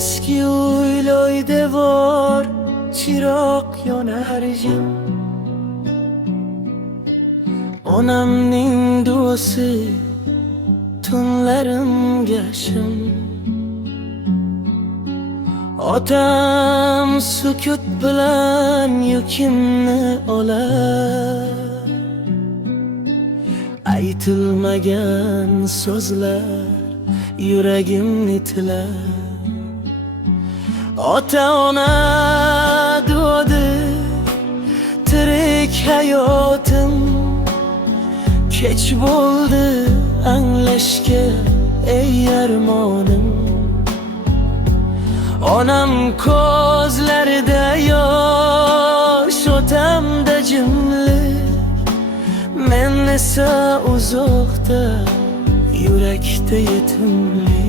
eski uyloy devor chiroq yonarjim. Onamning duosi tunlarimga shim. Otam sukut bilan yukimni olar. Aytilmagan so'zlar yuragimni tilar. Ota-ona duodir tirik hayotim. Kech bo'ldi anglashga ey armonim. Onam ko'zlarida yosh, otamda jimlik, men esa uzoqda, yurakda yetimlik.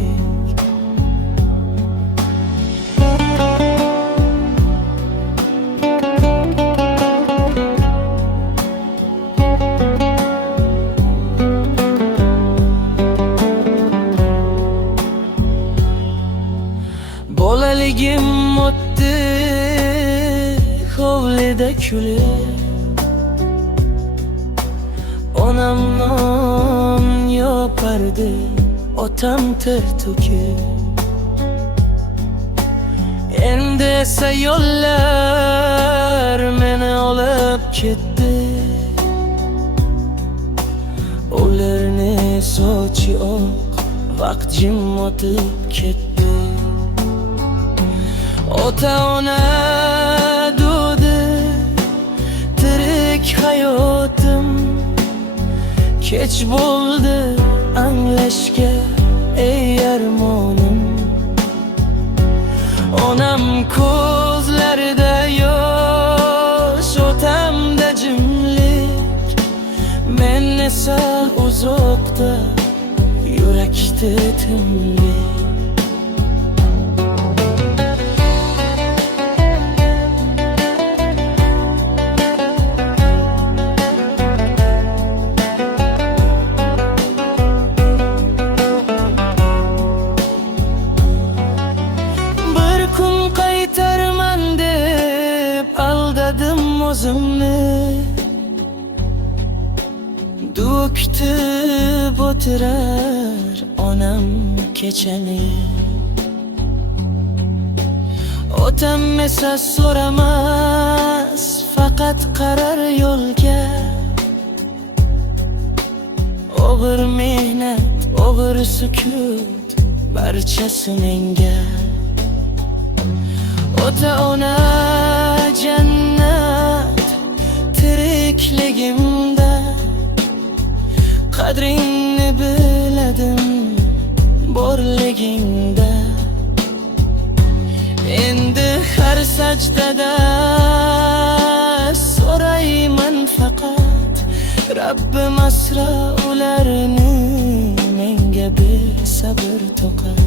Bolaligim o'tdi hovlida kulib. Onam non yopardi, otam ter to'kib. Endi esa yo'llar meni olib ketdi. Ularni sochi oq, vaqt jim o'tib ketdi. Ota-ona duodir tirik hayotim. Kech bo'ldi anglashga ey armonim. Onam ko'zlarida yosh, otamda jimlik, men esa uzoqda, yurakda yetimlik. Qaytarman deb aldadim o'zimni. Do'kitib o'tirar onam kechani. Otam esa so'ramas, faqat qarar yo'lga. Og'ir mehnat, og'ir sukut, barchasi menga. Ota-ona jannat tirikligimda. Qadringni biladim borligingda. Endi har sajdada so'rayman faqat, Rabbim asra ularni, menga ber sabr toqat.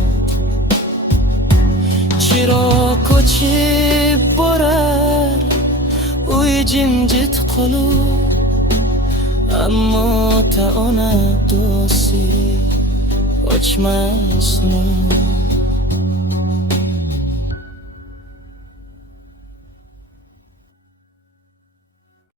Chiroq ko'chib borar, uy jimjit qolur. Ammo ota-ona duosi o'chmas nur.